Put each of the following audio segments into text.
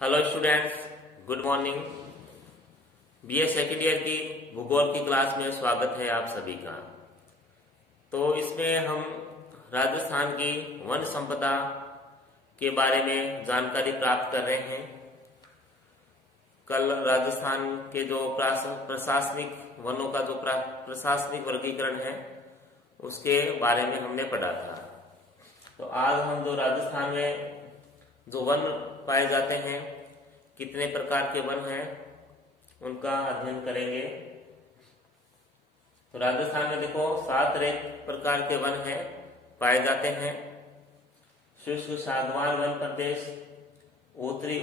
Hello students, good morning. BA second year की भूगोल की क्लास में स्वागत है आप सभी का। तो इसमें हम राजस्थान की वन संपदा के बारे में जानकारी प्राप्त कर रहे हैं। कल राजस्थान के जो प्रशासनिक वनों का जो प्रशासनिक वर्गीकरण है उसके बारे में हमने पढ़ा था। तो आज हम जो राजस्थान में जो वन पाए जाते हैं, कितने प्रकार के वन हैं, उनका अध्ययन करेंगे। तो राजस्थान में देखो 7 प्रकार के वन हैं पाए जाते हैं। शुष्क सागवान वन प्रदेश, उत्तरी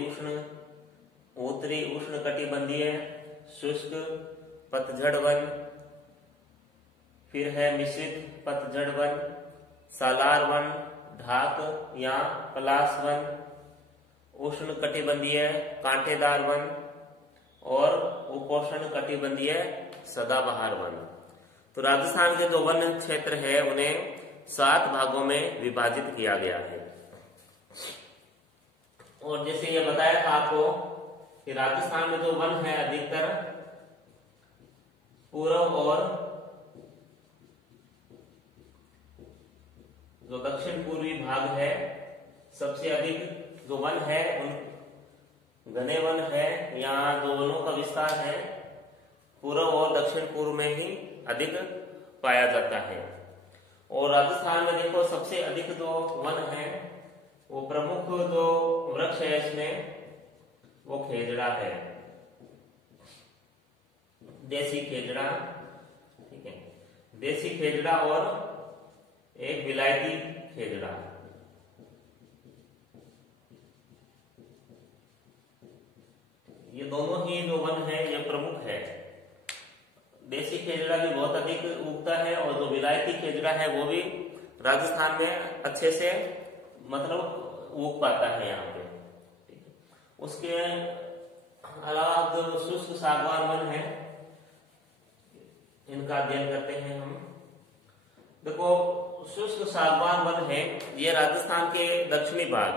उष्ण कटिबंधीय शुष्क पतझड़ वन, फिर है मिश्रित पतझड़ वन, सालार वन, ढाक या पलास वन, उष्ण कटिबंधीय कांटेदार वन और उपोष्ण कटिबंधीय सदाबहार वन। तो राजस्थान के जो वन क्षेत्र है उन्हें 7 भागों में विभाजित किया गया है। और जैसे ये बताया था आपको कि राजस्थान में जो वन है अधिकतर पूर्व और जो दक्षिण पूर्वी भाग है, सबसे अधिक जो वन है उन घने वन है या जो वनों का विस्तार है पूर्व और दक्षिण पूर्व में ही अधिक पाया जाता है। और राजस्थान में देखो सबसे अधिक जो वन है वो प्रमुख जो वृक्ष है इसमें वो खेजड़ा है, देसी खेजड़ा, ठीक है, देसी खेजड़ा और एक विलायती खेजड़ा। ये दोनों ही जो वन है ये प्रमुख है। देसी खेजड़ा भी बहुत अधिक उगता है और जो विलायती खेजड़ा है वो भी राजस्थान में अच्छे से मतलब उग पाता है यहाँ पे। उसके अलावा जो शुष्क सागवान वन है इनका अध्ययन करते हैं हम। देखो शुष्क सागवान वन है ये राजस्थान के दक्षिणी भाग,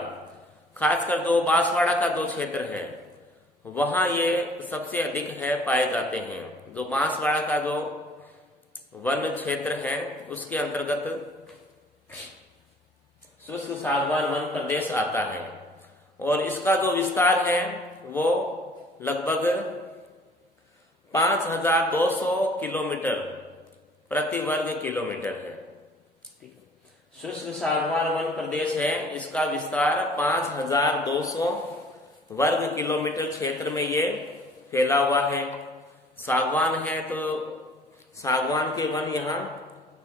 खासकर जो बांसवाड़ा का जो क्षेत्र है वहां ये सबसे अधिक है पाए जाते हैं। जो बांसवाड़ा का जो वन क्षेत्र है उसके अंतर्गत शुष्क सागवान वन प्रदेश आता है और इसका जो विस्तार है वो लगभग 5200 किलोमीटर प्रति वर्ग किलोमीटर है। शुष्क सागवान वन प्रदेश है, इसका विस्तार 5200 वर्ग किलोमीटर क्षेत्र में ये फैला हुआ है। सागवान है तो सागवान के वन यहाँ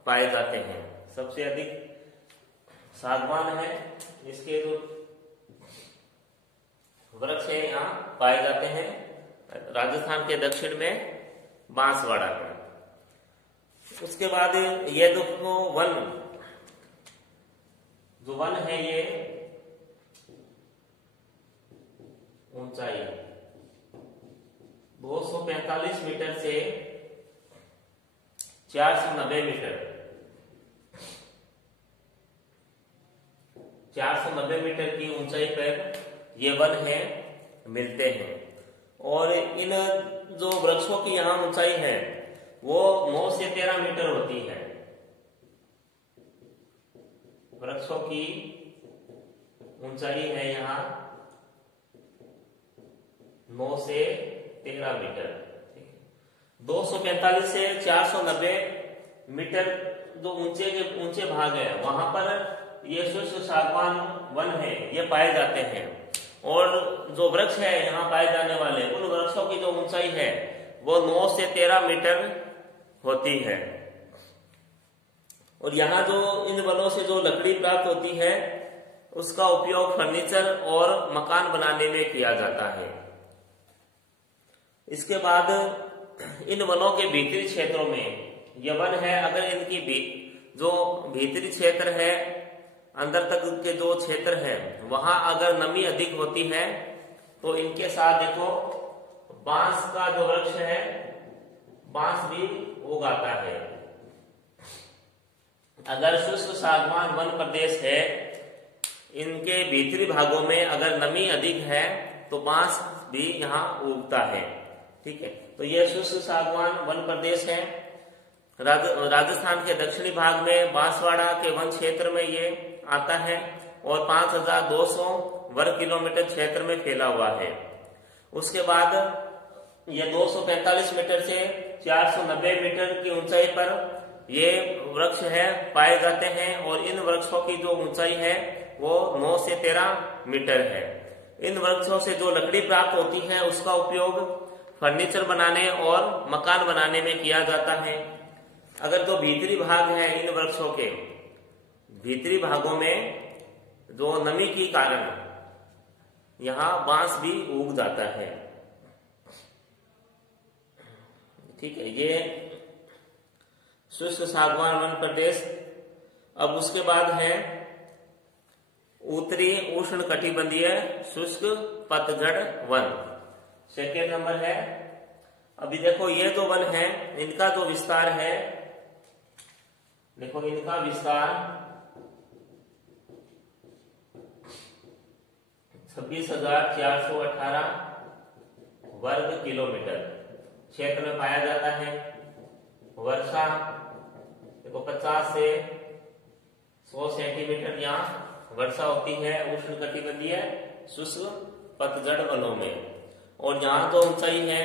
पाए जाते हैं, सबसे अधिक सागवान है, इसके जो वृक्ष है यहाँ पाए जाते हैं राजस्थान के दक्षिण में बांसवाड़ा में। उसके बाद ये जो वन है ये ऊंचाई 245 मीटर से 490 मीटर 490 मीटर की ऊंचाई पर ये वन है मिलते हैं। और इन जो वृक्षों की यहाँ ऊंचाई है वो 9 से 13 मीटर होती है। वृक्षों की ऊंचाई है यहाँ 9 से 13 मीटर, 245 से 490 मीटर जो ऊंचे भाग है वहां पर ये शुष्क सागवान वन है ये पाए जाते हैं। और जो वृक्ष है यहाँ पाए जाने वाले उन वृक्षों की जो ऊंचाई है वो 9 से 13 मीटर होती है। और यहाँ जो इन वनों से जो लकड़ी प्राप्त होती है उसका उपयोग फर्नीचर और मकान बनाने में किया जाता है। इसके बाद इन वनों के भीतरी क्षेत्रों में यह वन है, अगर इनकी जो भीतरी क्षेत्र है अंदर तक के जो क्षेत्र है वहां अगर नमी अधिक होती है तो इनके साथ देखो बांस का जो वृक्ष है बांस भी उगाता है। अगर शुष्क सागवान वन प्रदेश है इनके भीतरी भागों में अगर नमी अधिक है तो बांस भी यहाँ उगता है। ठीक है, तो ये शुष्क सागवान वन प्रदेश है। राजस्थान के दक्षिणी भाग में बांसवाड़ा के वन क्षेत्र में ये आता है और 5200 वर्ग किलोमीटर क्षेत्र में फैला हुआ है। उसके बाद ये 245 मीटर से 490 मीटर की ऊंचाई पर ये वृक्ष है पाए जाते हैं और इन वृक्षों की जो ऊंचाई है वो 9 से 13 मीटर है। इन वृक्षों से जो लकड़ी प्राप्त होती है उसका उपयोग फर्नीचर बनाने और मकान बनाने में किया जाता है। अगर जो भीतरी भाग है इन वृक्षों के भीतरी भागों में जो नमी के कारण यहाँ बांस भी उग जाता है। ठीक है, ये शुष्क सागवान वन प्रदेश। अब उसके बाद है उत्तरी उष्ण कटिबंधीय शुष्क पतझड़ वन, सेकेंड नंबर है। अभी देखो ये जो वन है इनका जो विस्तार है, देखो इनका विस्तार 26,418 वर्ग किलोमीटर क्षेत्र में पाया जाता है। वर्षा देखो 50 से 100 सेंटीमीटर यहाँ वर्षा होती है उष्ण कटिबंधीय शुष्क पतझड़ वनों में। और यहाँ जो ऊंचाई है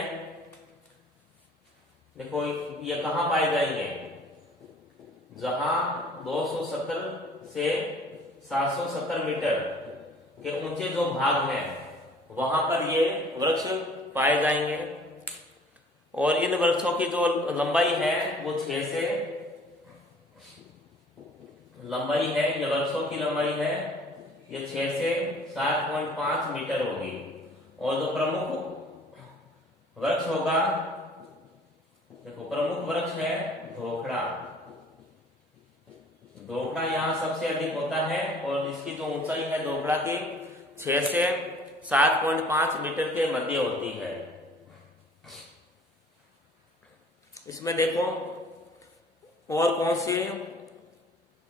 देखो ये कहाँ पाए जाएंगे, जहां 270 से 770 मीटर के ऊंचे जो भाग हैं वहां पर ये वृक्ष पाए जाएंगे। और इन वृक्षों की जो लंबाई है वो 6 से लंबाई है, ये वृक्षों की लंबाई है ये 6 से 7.5 मीटर होगी। और जो प्रमुख वृक्ष होगा, देखो प्रमुख वृक्ष है धोखड़ा। धोखड़ा यहाँ सबसे अधिक होता है और इसकी जो ऊंचाई है धोखड़ा की 6 से 7.5 मीटर के मध्य होती है। इसमें देखो और कौन से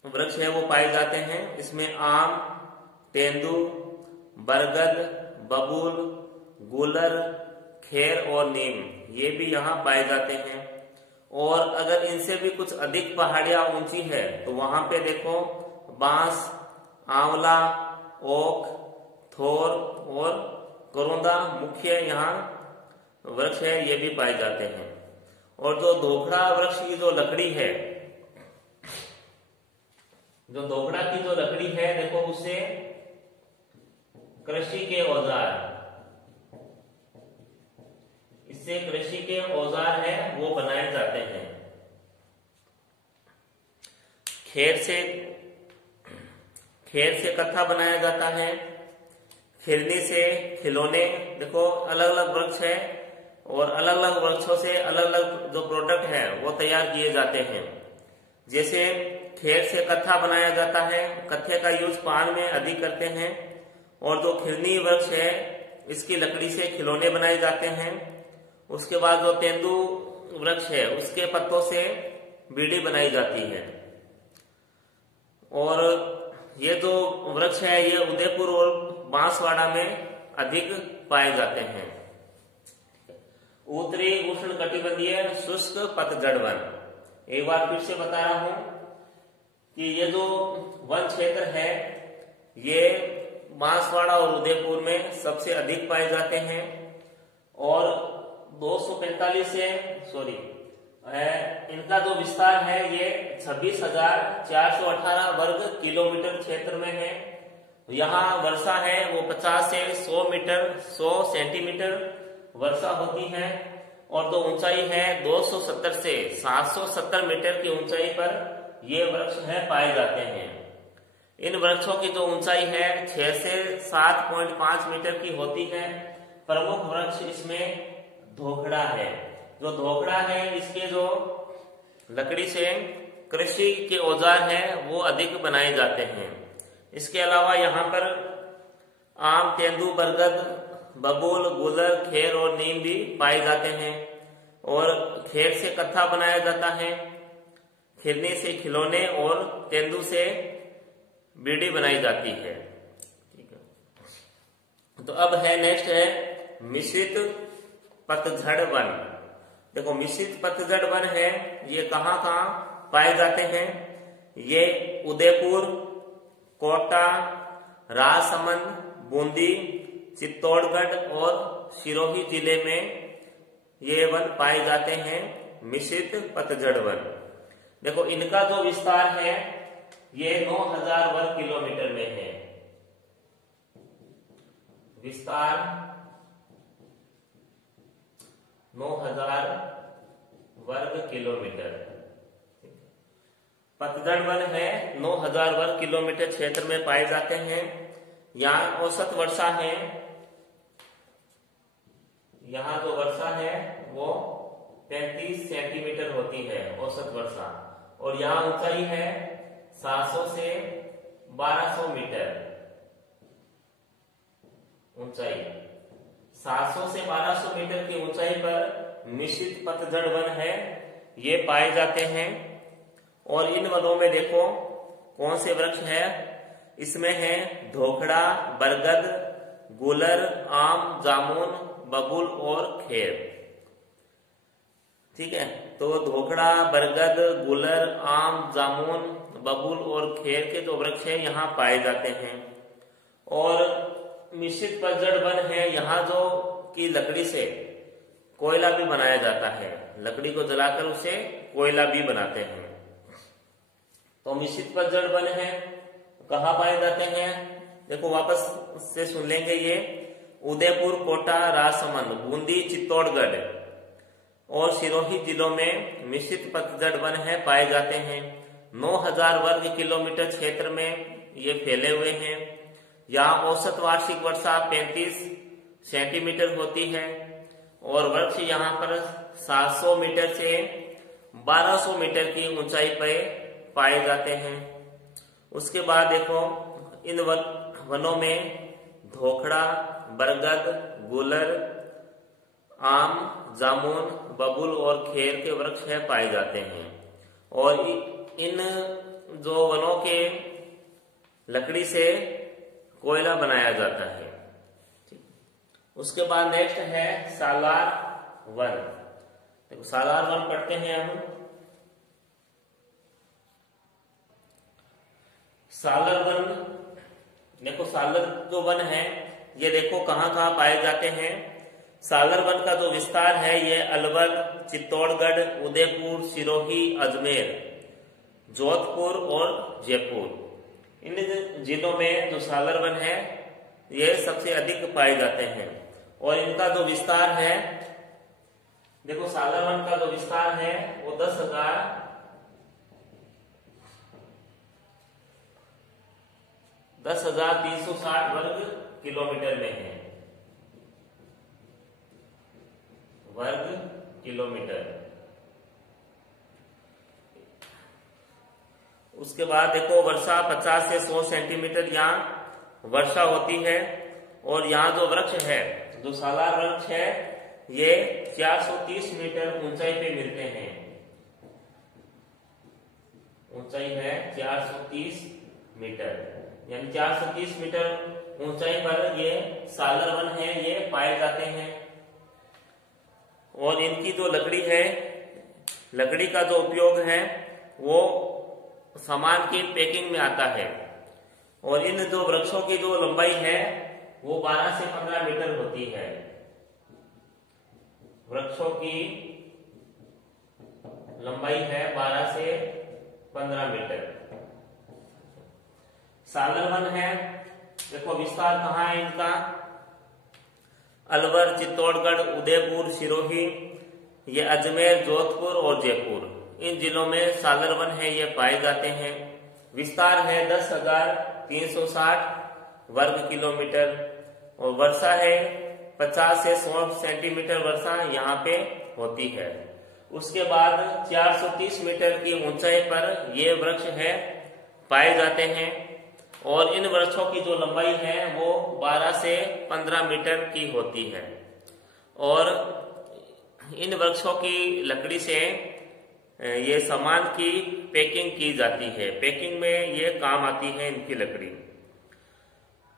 वृक्ष है वो पाए जाते हैं। इसमें आम, तेंदू, बरगद, बबूल, गूलर, खेर और नीम ये भी यहाँ पाए जाते हैं। और अगर इनसे भी कुछ अधिक पहाड़ियां ऊंची है तो वहां पे देखो बांस, आंवला, ओक, थोर और करोंदा मुख्य यहाँ वृक्ष है ये भी पाए जाते हैं। और जो धोखड़ा वृक्ष की जो लकड़ी है, जो धोखड़ा की जो लकड़ी है देखो उससे कृषि के औजार, इससे कृषि के औजार है वो बनाए जाते हैं। खेर से कत्था बनाया जाता है। खिरनी से खिलौने, देखो अलग अलग वृक्ष है और अलग अलग वृक्षों से अलग अलग जो प्रोडक्ट है वो तैयार किए जाते हैं। जैसे खेर से कत्था बनाया जाता है, कत्थे का यूज पान में अधिक करते हैं। और जो खिरनी वृक्ष है इसकी लकड़ी से खिलौने बनाए जाते हैं। उसके बाद जो तेंदू वृक्ष है उसके पत्तों से बीड़ी बनाई जाती है। और ये जो वृक्ष है ये उदयपुर और बांसवाड़ा में अधिक पाए जाते हैं। उत्तरी उष्ण कटिबंधीय शुष्क पतझड़ वन, एक बार फिर से बता रहा हूं कि ये जो वन क्षेत्र है ये बांसवाड़ा और उदयपुर में सबसे अधिक पाए जाते हैं। और 245 से इनका जो विस्तार है ये 26,418 वर्ग किलोमीटर क्षेत्र में है। यहाँ वर्षा है वो 50 से 100 सेंटीमीटर वर्षा होती है। और जो ऊंचाई है 270 से 770 मीटर की ऊंचाई पर ये वृक्ष है पाए जाते हैं। इन वृक्षों की जो ऊंचाई है 6 से 7.5 मीटर की होती है। प्रमुख वृक्ष इसमें धोखड़ा है। जो धोखड़ा है इसके जो लकड़ी से कृषि के औजार हैं वो अधिक बनाए जाते हैं। इसके अलावा यहाँ पर आम, तेंदू, बरगद, बबूल, गुलर, खेर और नीम भी पाए जाते हैं। और खेर से कत्था बनाया जाता है, खिरनी से खिलौने और तेंदू से बीड़ी बनाई जाती है। ठीक है। तो अब है नेक्स्ट है मिश्रित पतझड़ वन। देखो मिश्रित पतझड़ वन है, ये कहाँ कहाँ पाए जाते हैं? ये उदयपुर, कोटा, राजसमंद, बूंदी, चित्तौड़गढ़ और सिरोही जिले में ये वन पाए जाते हैं, मिश्रित पतझड़ वन। देखो इनका जो विस्तार है ये 9000 वर्ग किलोमीटर में है। विस्तार 9000 वर्ग किलोमीटर। पतझड़ वन है 9000 वर्ग किलोमीटर क्षेत्र में पाए जाते हैं। यहाँ औसत वर्षा है, यहाँ जो वर्षा है वो 33 सेंटीमीटर होती है औसत वर्षा, और यहाँ ऊंचाई है 700 से 1200 मीटर। ऊंचाई 700 से 1200 मीटर की ऊंचाई पर मिश्रित पतझड़ वन है, ये पाए जाते हैं। और इन वनों में देखो कौन से वृक्ष है, इसमें है धोखड़ा, बरगद, गुलर, आम, जामुन, बबूल और खेर। ठीक है, तो धोखड़ा, बरगद, गुलर, आम, जामुन, बबूल और खेर के जो वृक्ष है यहाँ पाए जाते हैं। और मिश्रित पतझड़ वन है, यहाँ जो की लकड़ी से कोयला भी बनाया जाता है, लकड़ी को जलाकर उसे कोयला भी बनाते हैं। तो मिश्रित पतझड़ वन है, कहाँ पाए जाते हैं? देखो वापस से सुन लेंगे, ये उदयपुर, कोटा, राजसमंद, बूंदी, चित्तौड़गढ़ और सिरोही जिलों में मिश्रित पतझड़ वन है पाए जाते हैं। 9000 वर्ग किलोमीटर क्षेत्र में ये फैले हुए हैं। यहाँ औसत वार्षिक वर्षा 35 सेंटीमीटर होती है और वृक्ष यहाँ पर 700 मीटर से 1200 मीटर की ऊंचाई पर पाए जाते हैं। उसके बाद देखो इन वनों में धोखड़ा, बरगद, गुलर, आम, जामुन, बबूल और खेर के वृक्ष है पाए जाते हैं। और इन जो वनों के लकड़ी से कोयला बनाया जाता है। उसके बाद नेक्स्ट है सालार वन। देखो सालार वन पढ़ते हैं हम। सालर वन, देखो सालर जो वन है ये देखो कहाँ कहाँ पाए जाते हैं। सालर वन का जो विस्तार है ये अलवर, चित्तौड़गढ़, उदयपुर, सिरोही, अजमेर, जोधपुर और जयपुर, इन जिलों में जो सालर वन है ये सबसे अधिक पाए जाते हैं। और इनका जो विस्तार है, देखो सालर वन का जो विस्तार है वो 10,360 वर्ग किलोमीटर में है, वर्ग किलोमीटर। उसके बाद देखो वर्षा 50 से 100 सेंटीमीटर यहाँ वर्षा होती है। और यहाँ जो वृक्ष है, जो सालार वृक्ष है, ये 430 मीटर ऊंचाई पे मिलते हैं। ऊंचाई है 430 मीटर, यानी 430 मीटर ऊंचाई पर ये सालर वन है ये पाए जाते हैं। और इनकी जो लकड़ी है, लकड़ी का जो उपयोग है वो सामान की पैकिंग में आता है। और इन जो वृक्षों की जो लंबाई है वो 12 से 15 मीटर होती है। वृक्षों की लंबाई है 12 से 15 मीटर। सालर वन है, देखो विस्तार कहाँ है इनका, अलवर, चित्तौड़गढ़, उदयपुर, सिरोही, ये अजमेर, जोधपुर और जयपुर, इन जिलों में सालर वन है ये पाए जाते हैं। विस्तार है 10,360 वर्ग किलोमीटर और वर्षा है 50 से 100 सेंटीमीटर वर्षा यहाँ पे होती है। उसके बाद 430 मीटर की ऊंचाई पर ये वृक्ष है पाए जाते हैं। और इन वृक्षों की जो लंबाई है वो 12 से 15 मीटर की होती है। और इन वृक्षों की लकड़ी से ये सामान की पैकिंग की जाती है। पैकिंग में ये काम आती है इनकी लकड़ी।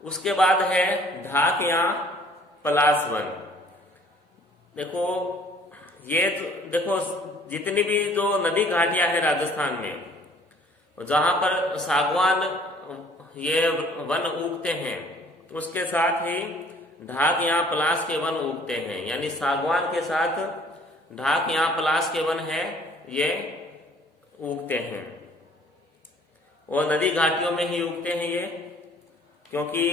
उसके बाद है ढाक या पलाश वन। देखो ये देखो जितनी भी जो नदी घाटियां है राजस्थान में जहां पर सागवान ये वन उगते हैं उसके साथ ही ढाक या पलाश के वन उगते हैं, यानी सागवान के साथ ढाक या पलाश के वन है ये उगते हैं और नदी घाटियों में ही उगते हैं ये, क्योंकि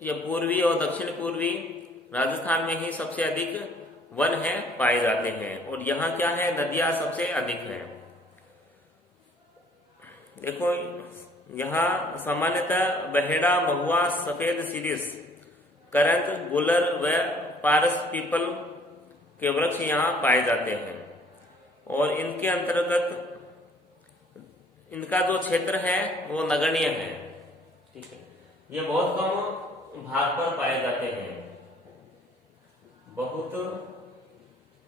ये पूर्वी और दक्षिण पूर्वी राजस्थान में ही सबसे अधिक वन है पाए जाते हैं और यहाँ क्या है नदियां सबसे अधिक हैं। देखो यहाँ सामान्यतः बहेड़ा, महुआ, सफेद शीरिष, करंज, गुलर व पारस पीपल के वृक्ष यहाँ पाए जाते हैं और इनके अंतर्गत इनका जो क्षेत्र है वो नगण्य है। ठीक है, ये बहुत कम भाग पर पाए जाते हैं, बहुत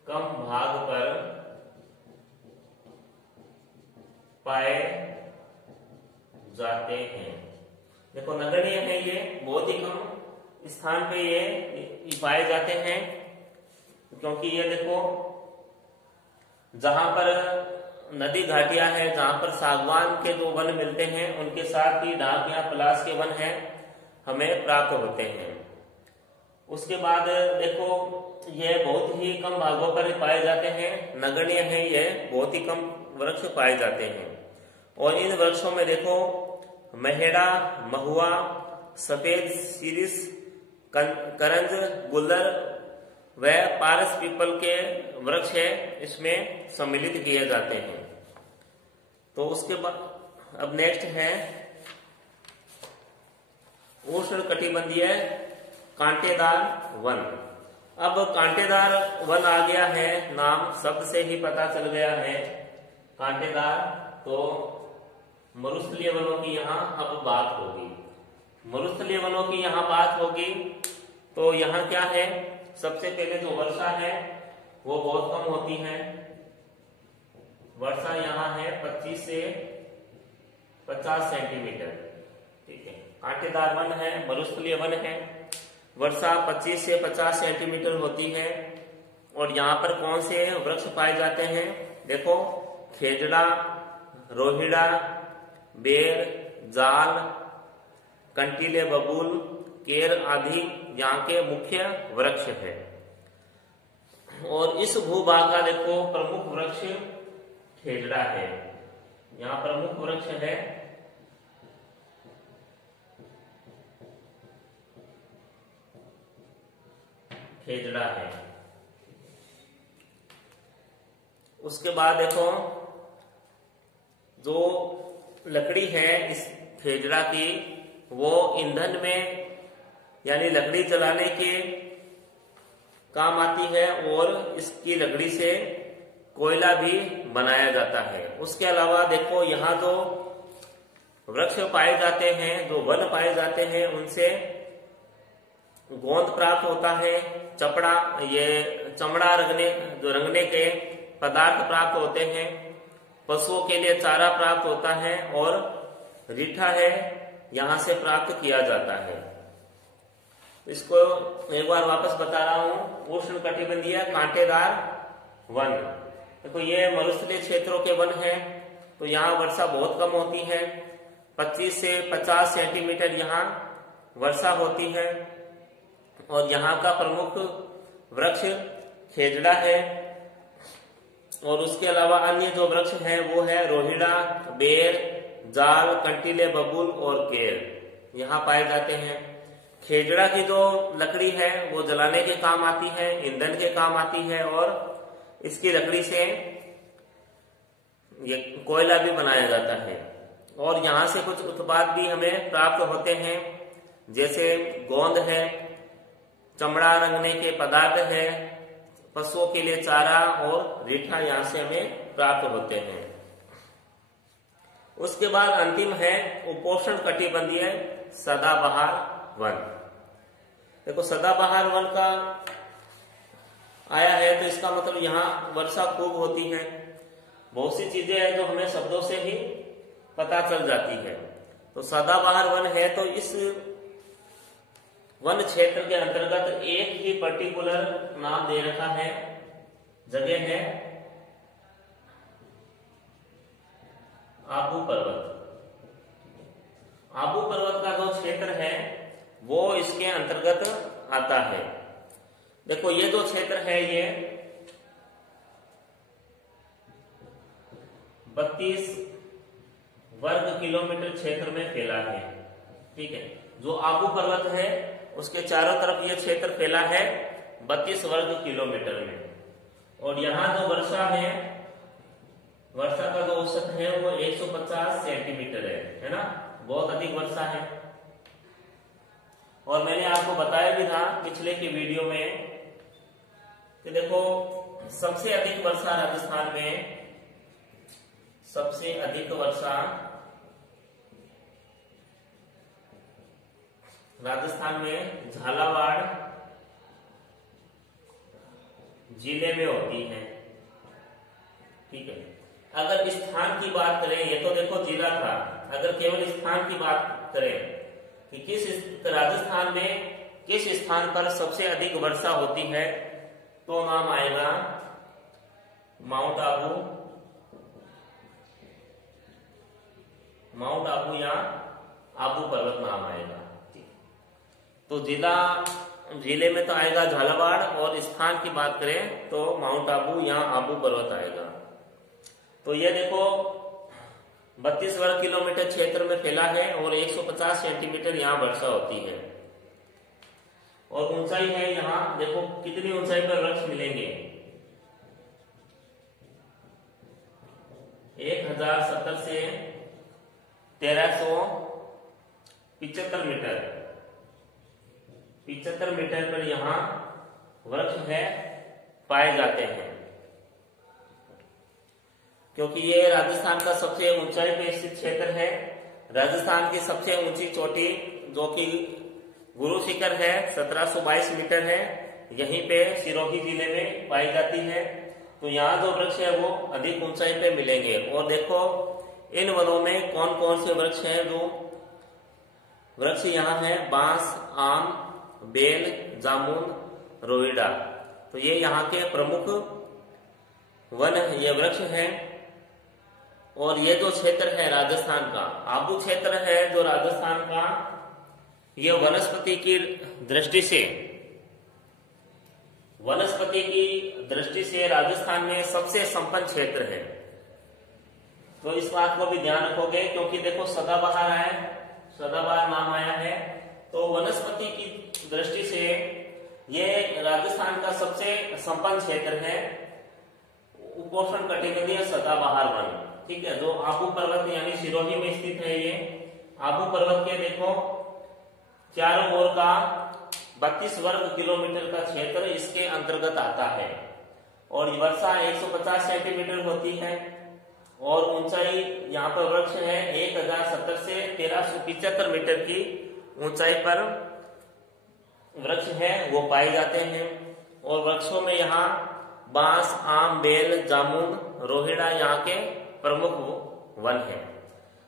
कम भाग पर पाए जाते हैं। देखो नगण्य है ये, बहुत ही कम स्थान पे ये पाए जाते हैं, क्योंकि ये देखो जहां पर नदी घाटियां है, जहां पर सागवान के जो वन मिलते हैं उनके साथ ही ढाक या पलाश के वन है हमें प्राप्त होते हैं। उसके बाद देखो ये बहुत ही कम भागों पर पाए जाते हैं, नगण्य है ये, बहुत ही कम वृक्ष पाए जाते हैं और इन वृक्षों में देखो महेड़ा, महुआ, सफेद शीरिष, करंज, गुल्लर व पारस पीपल के वृक्ष है इसमें सम्मिलित किए जाते हैं। तो उसके बाद अब नेक्स्ट है उष्ण कटिबंधीय कांटेदार वन। अब कांटेदार वन आ गया है, नाम शब्द से ही पता चल गया है कांटेदार, तो मरुस्थलीय वनों की यहाँ अब बात होगी। मरुस्थलीय वनों की यहाँ बात होगी तो यहाँ क्या है, सबसे पहले जो वर्षा है वो बहुत कम होती है। वर्षा यहाँ है 25 से 50 सेंटीमीटर। ठीक है, कांटेदार वन है, मरुस्थलीय वन है, वर्षा 25 से 50 सेंटीमीटर होती है और यहाँ पर कौन से वृक्ष पाए जाते हैं, देखो खेजड़ा, रोहिड़ा, बेर, जाल, कंटीले बबूल, केर आदि यहाँ के मुख्य वृक्ष है। और इस भूभाग का देखो प्रमुख वृक्ष खेजड़ा है, यहाँ प्रमुख वृक्ष है खेजड़ा है। उसके बाद देखो जो लकड़ी है इस खेजड़ा की वो ईंधन में यानी लकड़ी जलाने के काम आती है और इसकी लकड़ी से कोयला भी बनाया जाता है। उसके अलावा देखो यहाँ जो वृक्ष पाए जाते हैं, जो वन पाए जाते हैं, उनसे गोंद प्राप्त होता है, चपड़ा ये चमड़ा रंगने के पदार्थ प्राप्त होते हैं, पशुओं के लिए चारा प्राप्त होता है और रीठा है यहाँ से प्राप्त किया जाता है। इसको एक बार वापस बता रहा हूँ, उष्ण कटिबंधीय कांटेदार वन। देखो ये मरुस्थलीय क्षेत्रों के वन हैं, तो यहाँ वर्षा बहुत कम होती है, 25 से 50 सेंटीमीटर यहाँ वर्षा होती है और यहाँ का प्रमुख वृक्ष खेजड़ा है और उसके अलावा अन्य जो वृक्ष हैं वो है रोहिड़ा, बेर, जाल, कंटीले बबूल और केर यहाँ पाए जाते हैं। खेजड़ा की जो लकड़ी है वो जलाने के काम आती है, ईंधन के काम आती है और इसकी लकड़ी से ये कोयला भी बनाया जाता है और यहाँ से कुछ उत्पाद भी हमें प्राप्त होते हैं, जैसे गोंद है, चमड़ा रंगने के पदार्थ है, पशुओं के लिए चारा और रीठा यहाँ से हमें प्राप्त होते हैं। उसके बाद अंतिम है उपोष्ण कटिबंधीय सदाबहार वन। देखो सदाबहार वन का आया है तो इसका मतलब यहाँ वर्षा खूब होती है। बहुत सी चीजें हैं जो हमें शब्दों से ही पता चल जाती है। तो सदाबहार वन है, तो इस वन क्षेत्र के अंतर्गत एक ही पर्टिकुलर नाम दे रखा है, जगह है आबू पर्वत। आबू पर्वत का जो क्षेत्र है वो इसके अंतर्गत आता है। देखो ये जो क्षेत्र है ये 32 वर्ग किलोमीटर क्षेत्र में फैला है। ठीक है, जो आबू पर्वत है उसके चारों तरफ ये क्षेत्र फैला है 32 वर्ग किलोमीटर में। और यहाँ जो वर्षा है, वर्षा का जो औसत है वो 150 सेंटीमीटर है ना, बहुत अधिक वर्षा है। और मैंने आपको बताया भी था पिछले की वीडियो में कि देखो सबसे अधिक वर्षा राजस्थान में, सबसे अधिक वर्षा राजस्थान में झालावाड़ जिले में होती है। ठीक है, अगर स्थान की बात करें, ये तो देखो जिला था, अगर केवल स्थान की बात करें कि किस राजस्थान में किस स्थान पर सबसे अधिक वर्षा होती है, तो नाम आएगा माउंट आबू, माउंट आबू या आबू पर्वत नाम आएगा। तो जिले में तो आएगा झालावाड़, और स्थान की बात करें तो माउंट आबू या आबू पर्वत आएगा। तो ये देखो 32 वर्ग किलोमीटर क्षेत्र में फैला है और 150 सेंटीमीटर यहाँ वर्षा होती है। और ऊंचाई है यहाँ, देखो कितनी ऊंचाई पर वृक्ष मिलेंगे, 1070 से 1375 मीटर, 75 मीटर पर यहाँ वृक्ष है पाए जाते हैं। क्योंकि ये राजस्थान का सबसे ऊंचाई पे स्थित क्षेत्र है। राजस्थान की सबसे ऊंची चोटी जो कि गुरु शिखर है 1722 मीटर है, यहीं पे सिरोही जिले में पाई जाती है। तो यहाँ जो वृक्ष है वो अधिक ऊंचाई पे मिलेंगे। और देखो इन वनों में कौन कौन से वृक्ष हैं, जो वृक्ष यहाँ है बांस, आम, बेल, जामुन, रोइडा। तो ये यहाँ के प्रमुख वन ये वृक्ष हैं। और ये जो क्षेत्र है राजस्थान का आबू क्षेत्र है जो राजस्थान का, ये वनस्पति की दृष्टि से राजस्थान में सबसे संपन्न क्षेत्र है। तो इस बात को भी ध्यान रखोगे, क्योंकि देखो सदाबहार है, सदाबहार नाम आया है। तो वनस्पति की दृष्टि से ये राजस्थान का सबसे संपन्न क्षेत्र है, उपोष्ण कटिबंधीय सदाबहार वन। ठीक है, जो आबू पर्वत यानी सिरोही में स्थित है। ये आबू पर्वत के देखो चारों ओर का 32 वर्ग किलोमीटर का क्षेत्र इसके अंतर्गत आता है। और वर्षा 150 सेंटीमीटर होती है। और ऊंचाई यहाँ पर वृक्ष है 1070 से 1375 मीटर की ऊंचाई पर वृक्ष है वो पाए जाते हैं। और वृक्षों में यहाँ बांस, आम, बेल, जामुन, रोहिड़ा यहाँ के प्रमुख वन है।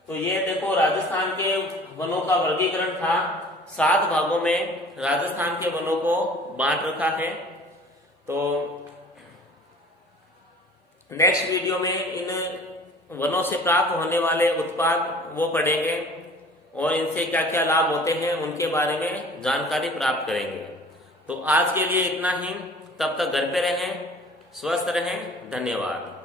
तो ये देखो राजस्थान के वनों का वर्गीकरण था, 7 भागों में राजस्थान के वनों को बांट रखा है। तो नेक्स्ट वीडियो में इन वनों से प्राप्त होने वाले उत्पाद वो पढ़ेंगे और इनसे क्या क्या लाभ होते हैं उनके बारे में जानकारी प्राप्त करेंगे। तो आज के लिए इतना ही, तब तक घर पे रहें, स्वस्थ रहें, धन्यवाद।